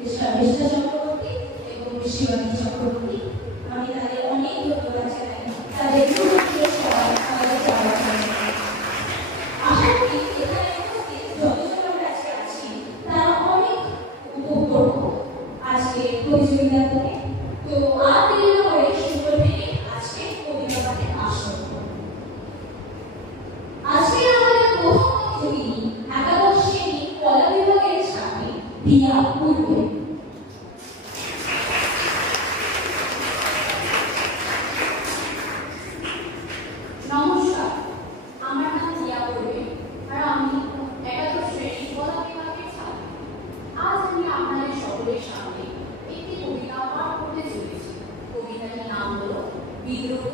বিষ্ণু চক্রবর্তী এবং শিবানী চক্রবর্তী। আমি তাদের অনেক ধন্যবাদ জানাই। তাদের সবাই আমাদের যাওয়া আশা করি এখানে যতজন আমরা আজকে আছি তারা অনেক উপভোগ করবো আজকে প্রতিযোগিতা থেকে। তো আর দেরি না করে শুরু করে আজকে কবিতা পাঠের আসর। আজকে আমাদের প্রথম প্রতিযোগী একাদশ শ্রেণী কলা বিভাগের ছাত্রী দিয়া পূর্বে। নমস্কার, আমার নাম দিয়া পূর্বে আর আমি একাদশ শ্রেণী কলা বিভাগের ছাত্রী। আজ আমি আপনাদের সকলের সামনে একটি কবিতা পাঠ করতে চলেছি। কবিতাটির নাম হলো বিদ্রোহ।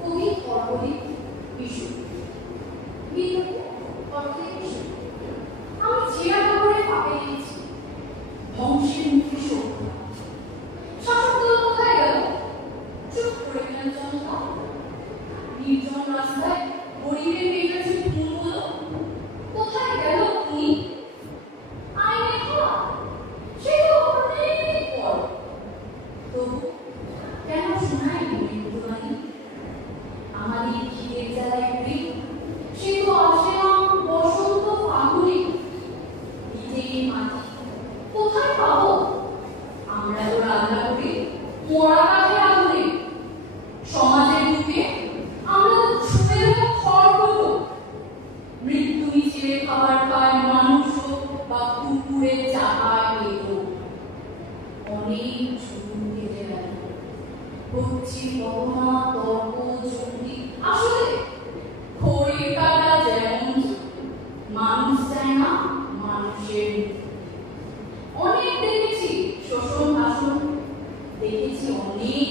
কবি অর্ঘদীপ বিশু। বিদ্রোহ অর্ঘদীপ বিশু। আমি ছেঁড়া কাপড়ে ফাঁপে দিয়েছি ধ্বংসের মুখে শত্রু। শাসক দল কোথায় গেল? চুপ করে গেলেন জনতা। নির্জন রাস্তায় গরিবের মেয়েরা যে খুন হলো, কোথায় গেল উনি? আইনে খাওয়া সে তো অনেক পর। তবু কেন শোনায় মৃত্যুবাণী? আমাদের খিদের জ্বালায় প্রিয় সে তো আসে না বসন্ত ফাগুনে। নিজের মাটি কোথায় পাবো? আমরা তো রান্না করি মরা কাঠের আগুনে। সমাজের বুকে আমরা তো ছুঁয়ে দেবো খড়গুলো। মৃত্যু মিছিলে খাবার পায় মানুষ বা কুকুরের চাকায় পেতো। অনেক ঝুঁকি কেটে গেল হচ্ছে গহনা তর্ক যুক্তি। আসলে খড়ির কাটা যেমন মানুষ চায় না মানুষের। অনেক দেখেছি শোষণ ভাষণ, দেখেছি অনেক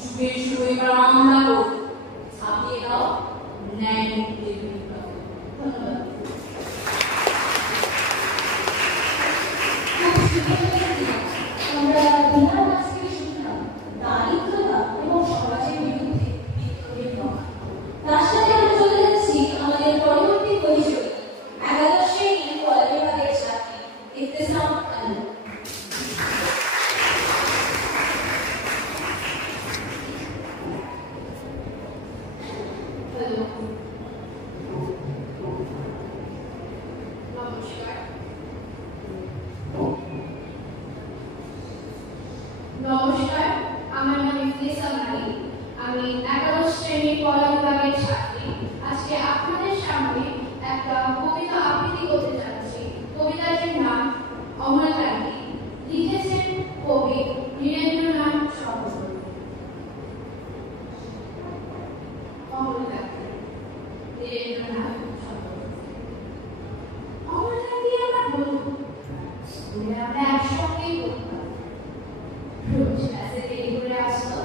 যুগের শুয়ে আমরা ছাপিয়ে দাও ন্যায় মুক্তির বিপ্লব। ধন্যবাদ। আমরা বিহার কাছ থেকে শুনলাম দারিদ্রতা এবং সমাজের বিরুদ্ধে বিদ্রোহের কথা। তার সাথে আমরা চলে যাচ্ছি আমাদের পরবর্তী প্রতিযোগী একাদশ শ্রেণী কলা বিভাগের ছাত্রী ইবতেসাম আলী। নমস্কার, আমার নাম ইবতেসাম আলী। আমি একাদশ শ্রেণী কলা বিভাগের ছাত্রী। আজকে আপনাদের সামনে একটা কবিতা আবৃত্তি করতে যাচ্ছি। কবিতাটির নাম অমরকান্তি। লিখেছেন কবি নীরেন্দ্রনাথ চক্রবর্তী। অমরকান্তি, নীরেন্দ্রনাথ চক্রবর্তী। অমরকান্তি আমার বন্ধু। স্কুলে আমরা একসঙ্গেই পড়তাম। রোজ ক্লাসে দেরি করে আসতো,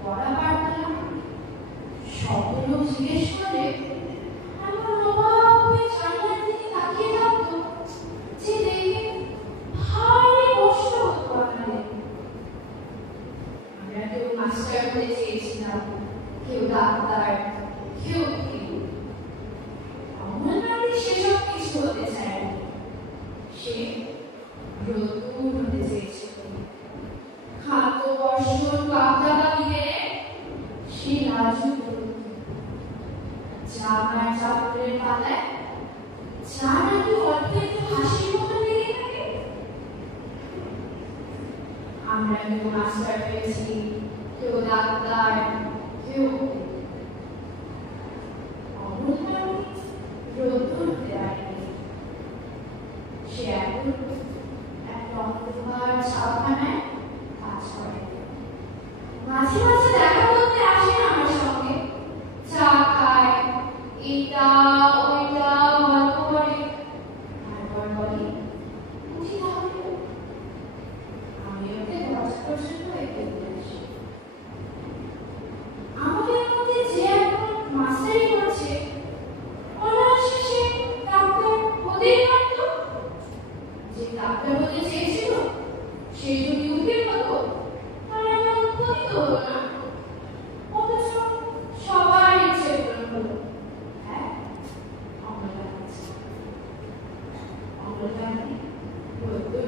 পড়া পারতাম। সকলেও জিজ্ঞেস করে আমার অবাক হয়ে জানলার দিকে তাকিয়ে থাকতো যে দেখে ভারী কষ্ট হতো আমাদের। আমরা কেউ মাস্টার হতে চেয়েছিলাম, কেউ ডাক্তার, কেউ উকিল। অমরনাথী সেসব কিছু হতে চায়নি। সে রোদ্দুর হতে চেয়েছিল। খাদ্য বর্ষণ কাকতালীয় সে লাজু জামার চাপড়ের পাতায় যা নাকি অল্প একটু হাসির মতো লেগে থাকে। আমরা কেউ মাস্টার হয়েছি, কেউ ডাক্তার, কেউ অমরনাথী রোদ্দুর হতে পারেনি। সে এখন একটা অন্ধকার ছাপাখানায় কাজ করে। মাঝে মাঝে দেখা করতে আসে আমার সঙ্গে, চা খায়, এটা ওইটা গল্প করে। তারপর বলে উঠি তাহলে। আমি ওকে 10% হয়ে ফেলতে আসি। আমাদের মধ্যে যে এখন মাস্টারি করছে অনায়াসে সে ডাক্তার হতেই পারত। যে ডাক্তার হতে চেয়েছিল সে যদি উকিল হতো তাহলে আমরা উৎপত্তি হতো না। অথচ সবার ইচ্ছে পূরণ হলো। হ্যাঁ, অমরকান্তি রোদ্দুর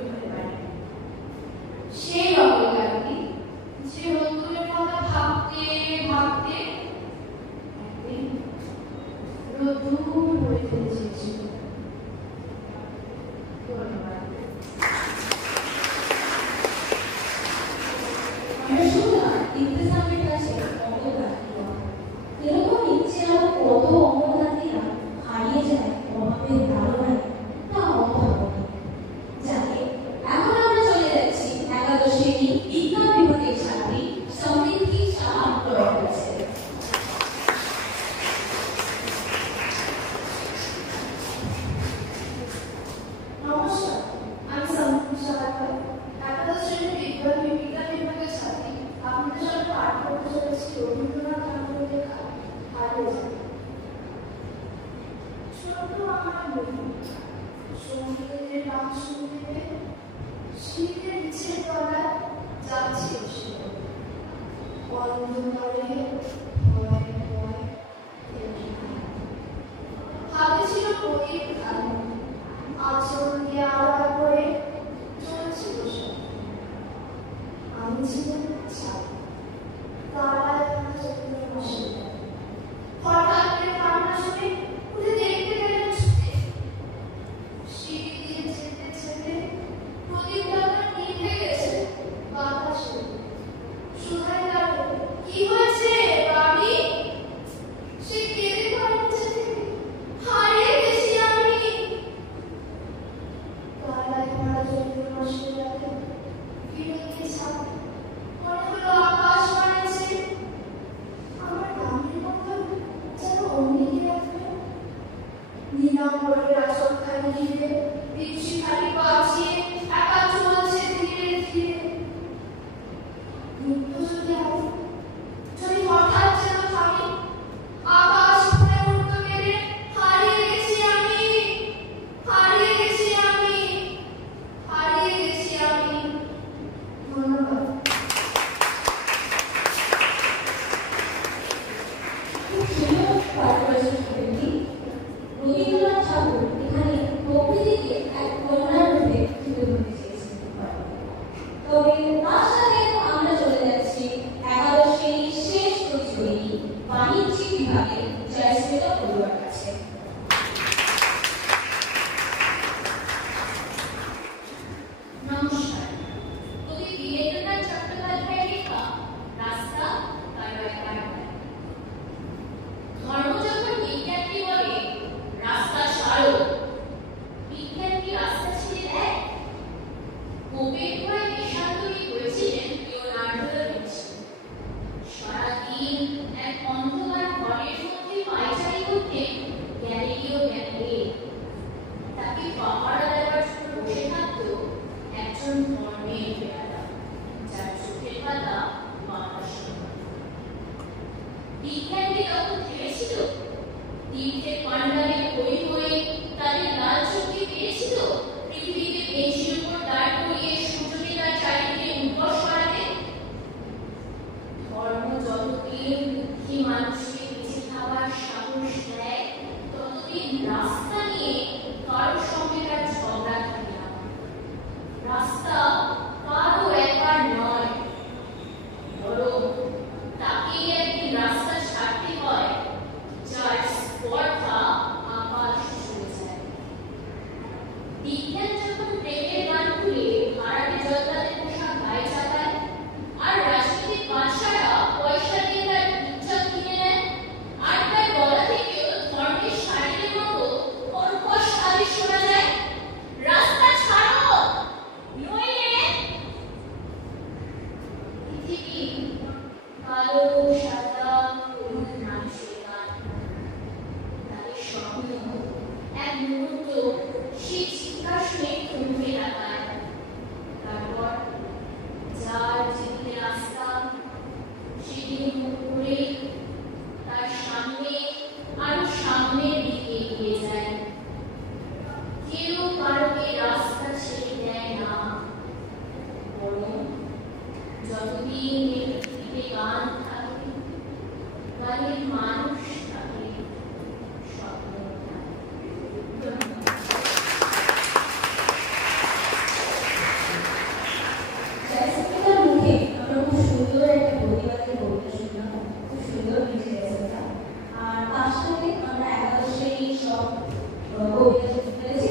অন্ধকারে ভয় ভয় হাতে ছিল প্রদীপ আলো আচরণ দিয়ে আলাদা করে চলছিল সব আমি ছিলাম ছাত্র তারায় হঠাৎ করে কান্না শুনে উঠে দেখতে গেলেন ছুটে সিঁড়ি দিয়ে যেতে যেতে প্রদীপটা নিভে গেছে বাতাসে শুধাই গেল কি হয়েছে বাবি সে কেঁদে পাচ্ছে হারিয়ে গেছি আমি তারায় ভরা চন্দ্র মাসে রাতে বিরোধী ছাপ মনে হলো আকাশ বাড়ছে আমার নামের কথা যেন অমনি রাখবে নীলাম্বরের আসল খালি ঘিরে বিচ্ছি খালি বাঁচিয়ে একা চলছে ধীরে ধীরে মুক্ত যদি হঠাৎ যেন থামি আকাশ ফুলে উঠতে গেলে হারিয়ে গেছি আমি হারিয়ে গেছি আমি হারিয়ে গেছি আমি ধন্যবাদ খুব সুন্দর পাঠ করেছেন ছবিটি। রবীন্দ্রনাথ ঠাকুর এখানে প্রকৃতিকে এক করুণার রূপে তুলে ধরতে চেয়েছেন। তবে তার সাথে আমরা চলে যাচ্ছি একাদশ শ্রেণীর শেষ প্রতিযোগী বাণিজ্যিক বিভাগে জয়শ্রীতা বড়ুয়ার কাছে। নমস্কার। কবি বীরেন্দ্রনাথ চট্টোপাধ্যায়ের লেখা রাস্তা কারো এক বার্তা। ধর্ম যখন বিজ্ঞানকে বলে রাস্তা ছাড়ো, বিজ্ঞান কি রাস্তা ছেড়ে দেয়? কোপের ভয়ে দেশান্তরী হয়েছিলেন লিওনার্দো দা ভিঞ্চি। সারাদিন এক অন্ধকার ঘরের মধ্যে পায়চারি করতেন গ্যালিলিও গ্যালিলে। তাকে পাহারা দেওয়ার জন্য বসে থাকতো একজন ধর্মের পেয়াদা, যার চোখের পাতা বাতাস। বিজ্ঞানকে তখন থেমেছিল, তীর্থের পাণ্ডারে বই হয়ে তাদের লাল চোখে পেয়েছিল পৃথিবীতে বেঞ্চির উপর দাঁড় করিয়ে সূর্যকে তার চারিদিকে উৎকর্ষ করাতে। ধর্ম যতদিন বুদ্ধি মানুষকে বেঁচে থাকার সাহস দেয়, ততদিন রাস্তা নিয়ে কারোর সঙ্গে তার ঝগড়া থাকে না। রাস্তা কারো একার নয়, বরং তাকেই একদিন রাস্তা ছাড়তে হয় যার স্পর্ধা আকাশ ছুঁয়ে যায়। বিজ্ঞান যখন প্রেমের গান খুলে ভাড়াটে জল্লাদের পোশাক গায়ে চাপায়, আর রাজনীতির বাদশারা পয়সা দিয়ে তার ইজ্জত কিনে নেয়, আর তার গলা থেকেও ধর্মের শাড়ির মতো কর্কশ আদেশ শোনা যায়, রাস্তা ছাড়ো নইলে পৃথিবী কালো সাদা হলুদ মানুষের গান। তাদের স্বপ্ন এক মুহূর্ত সেই চিৎকার শুনে থমকে তাকায়। তারপর যার যেদিকে রাস্তা সেদিকে মুখ করে তার সামনে আরো সামনের দিকে এগিয়ে যায়। কেউ কারোকে রাস্তা ছেড়ে দেয় না, বরং যতদিন এই পৃথিবীতে গান থাকে, গানের মানুষ থাকে, স্বপ্ন থাকে। ধন্যবাদ। জয়শ্রীতার মুখে আমরা খুব সুন্দর একটা প্রতিবাদের কবিতা শুনলাম, খুব সুন্দর লিখে জয়শ্রীতা। আর তার সাথে আমরা একাদশ শ্রেণীর সব কবিতা শুনতে পেরেছি।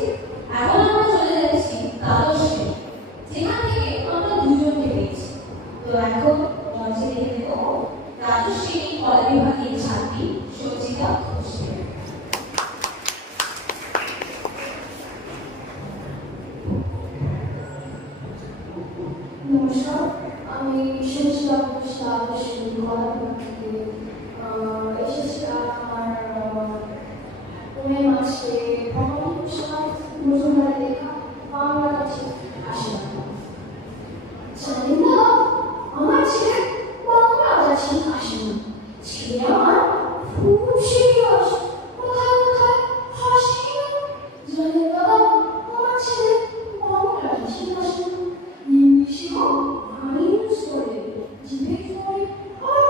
এখন আমরা চলে যাচ্ছি দ্বাদশ শ্রেণী, যেখান থেকে আমরা দুজনকে পেয়েছি। তো এখন মঞ্চে দেখে দেব দ্বাদশ শ্রেণীর কলা বিভাগের ছাত্রী সঞ্চিতা ঘোষকে। নমস্কার, আমি সঞ্চিতা ঘোষ দ্বাদশ শ্রেণী কলা বিভাগ থেকে এসেছি। আমার পোয়েম আছে ভগবান মজুমদারের লেখা বাংলা কাছে আসে না। জানেন না, আমার ছেলে বাংলা কাছে আসে না। ছেলে আমার খুব সিরিয়াস, কোথায় কোথায় হাসি না। জানেন দাদা, আমার ছেলে বাংলা কাছে আসে না। ইংলিশেও আমি ইউজ করে জিভে করে আর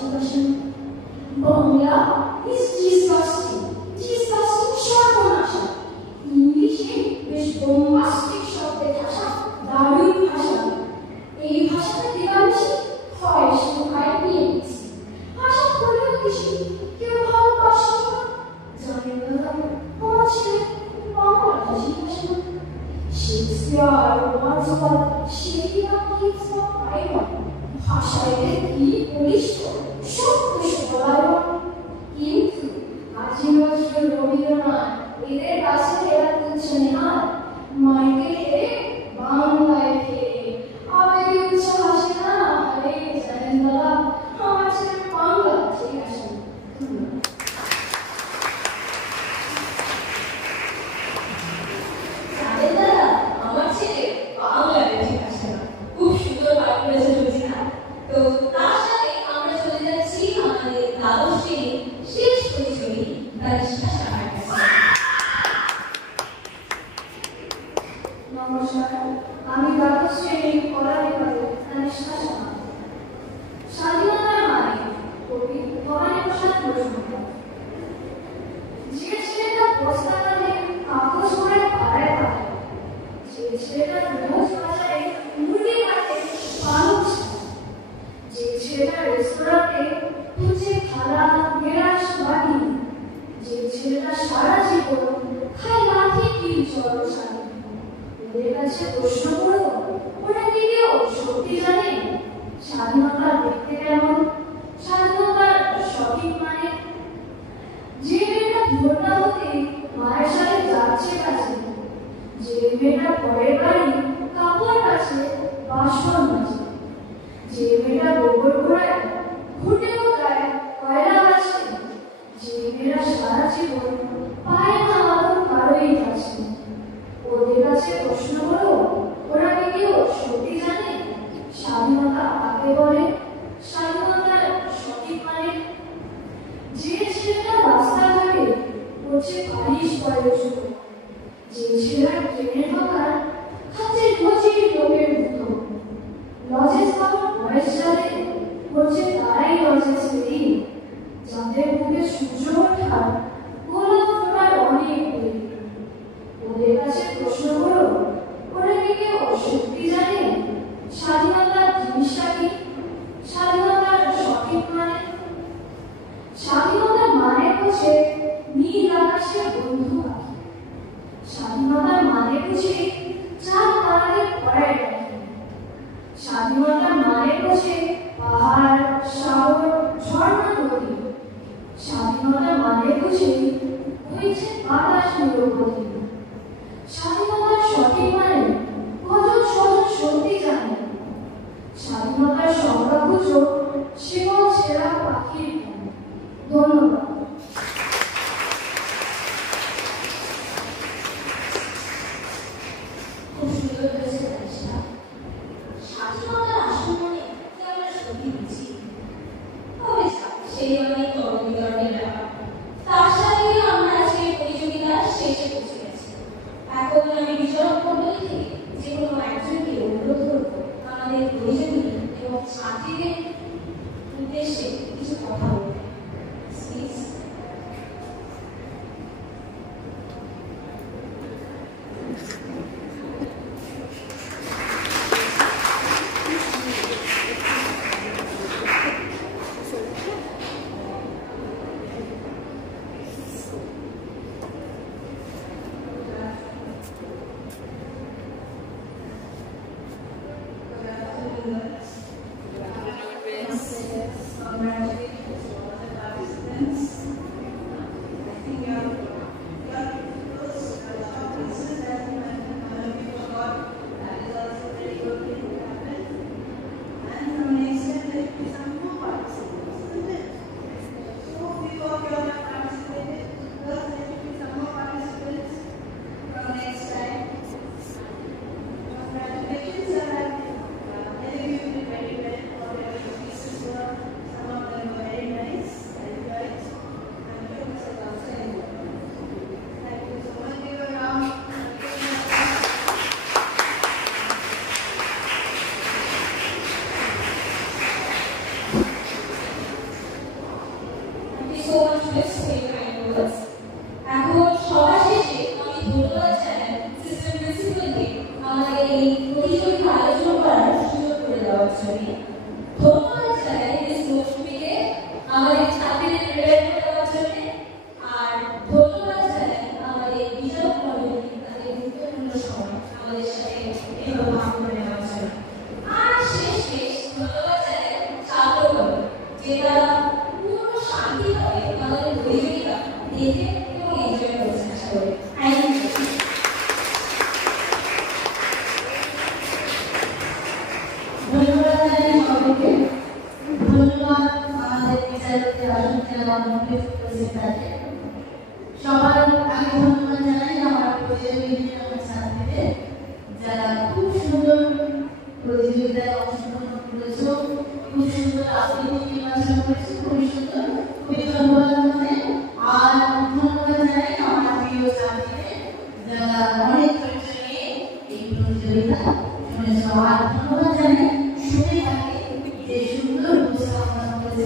ভালোবাসেন। বাংলা is disgusting, disgusting সর্বনাশা। ইংলিশে বেশ বোম্বাস্টিক শব্দে ঠাসা দারুণ ভাষা। এই ভাষাটা দেবাংশী হয় শেখায় পিএইচডি। ভাষা পড়লেও কিছু কেউ ভালোবাসে না, জানেন না আমার ছেলে বাংলা ভাষী ভাষা। Shakespeare Wordsworth Shakira kids of primer ভাষায় কি বলিষ্ঠ সত্য সবলায়ন। কিন্তু আজি নজরুল রবীন্দ্রনাথ এদের কাছে এরা তুচ্ছ নেহাত। মাইকে হেরে বাংলায় ফেরে আবেগে উৎসাহ আসে না। আরে জানেন দাদা আমার ছেলে বাংলা ঠিক আছে। জানেন দাদা আমার ছেলে বাংলাতে ঠিক আসে না। খুব সুন্দর পাঠ করেছে রোজিনা। তো তার সাথে আমরা চলে যাচ্ছি আমাদের দ্বাদশ শ্রেণীর শেষ প্রতিযোগী তানিষ্কা সাহার কাছে। নমস্কার, আমি দ্বাদশ শ্রেণীর কলা বিভাগের তানিষ্কা সাহা। স্বাধীনতার মানে কবি ভবানী প্রসাদ বসুমাতার। যে ছেলেটা পোস্টাকালে কাগজ করে পাড়ায় পাড়ায়, যে ছেলেটা রোজ বাজারে মুরগি কাটে পালক ছাড়া, যে ছেলেটা রেস্তোরাঁতে খুঁজে থালা গ্লাস বাটি, যে ছেলেটা সারা জীবন খায় লাঠি কিল জল সারে। ওদের কাছে প্রশ্ন করো ওরা কি কেউ সত্যি জানে স্বাধীনতা দেখতে কেমন, স্বাধীনতার সঠিক মানে? যে মেয়েটা ভোরটা হতে মায়ের সাথে যাচ্ছে কাছে, যে মেয়েটা পরের বাড়ি কাপড় কাছে বাসন মাজে, যে মেয়েটা গোবর ঘোড়ায় ঘুটে গায়ে কয়লা আছে, যে মেয়েরা সারা জীবন পায় না আদর কারোই কাছে। ওদের কাছে প্রশ্ন করো ওরা কি কেউ সত্যি জানে স্বাধীনতা কাকে বলে, স্বাধীনতার সঠিক মানে? যে ছেলেটা রাস্তাঘাটে করছে পালিশ বয়োজন, যে ছেলেরা ট্রেনের দোকান খাচ্ছে রোজই লোকের মতো, লজে যাওয়ার বয়স যাদের করছে তারাই লজে ছেড়ে, যাদের বুকে সূর্য ওঠার গোলাপ ফোটার অনেক দেরি। ওদের কাছে প্রশ্ন করো ওরা কি কেউ সত্যি জানে স্বাধীনতার জিনিসটা কি, স্বাধীনতার সঠিক মানে? স্বাধীনতার মানে হচ্ছে নীল আকাশে বন্ধু পাখি, স্বাধীনতার মানে হচ্ছে চাঁদ তারাকে পড়ায় রাখি, স্বাধীনতার মানে হচ্ছে পাহাড় সাগর ঝর্ণা নদী, স্বাধীনতার মানে হচ্ছে হয়েছে বাতাস নিরবধি। স্বাধীনতার সঠিক মানে কজন স্বজন সত্যি জানে, স্বাধীনতার সংজ্ঞা খুঁজো সেবল ছেঁড়া পাখির গান। ধন্যবাদ। খুব সুন্দর হয়েছে তানিষ্কা। স্বাধীনতার আসল মানে কি আমরা সত্যি বুঝি? তবে সেই অনেক তর্ক-বিতর্কের ব্যাপার। তার সাথে আমরা আজকে প্রতিযোগিতার শেষে পৌঁছে গেছি। এখন আমি বিচারক মণ্ডলী থেকে যে কোনো একজনকে অনুরোধ করবো আমাদের প্রতিযোগী এবং ছাত্রীদের উদ্দেশ্যে কিছু কথা বলতে। প্লিজ। যে তারা পূর্ণ শান্তিভাবে তাদের প্রতিযোগিতা দেখে এবং এনজয় করছে আশা করি। ধন্যবাদ জানাই সবাইকে। ধন্যবাদ আমাদের বিচারকদের আসনকে সবার আগে ধন্যবাদ জানাই আমার প্রতিযোগীদের আমার ছাত্রীদের যারা খুব সুন্দর প্রতিযোগিতায় অংশগ্রহণ করেছো, খুব সুন্দর আবৃত্তি নির্বাচন করেছো, খুবই সুন্দর, খুবই ধন্যবাদ আমাদের। আর ধন্যবাদ জানাই আমার প্রিয় ছাত্রীদের যারা অনেক ধৈর্য নিয়ে এই প্রতিযোগিতা শুনেছো। আর ধন্যবাদ জানাই শুনে থাকে যে সুন্দর উপস্থাপনা করেছে।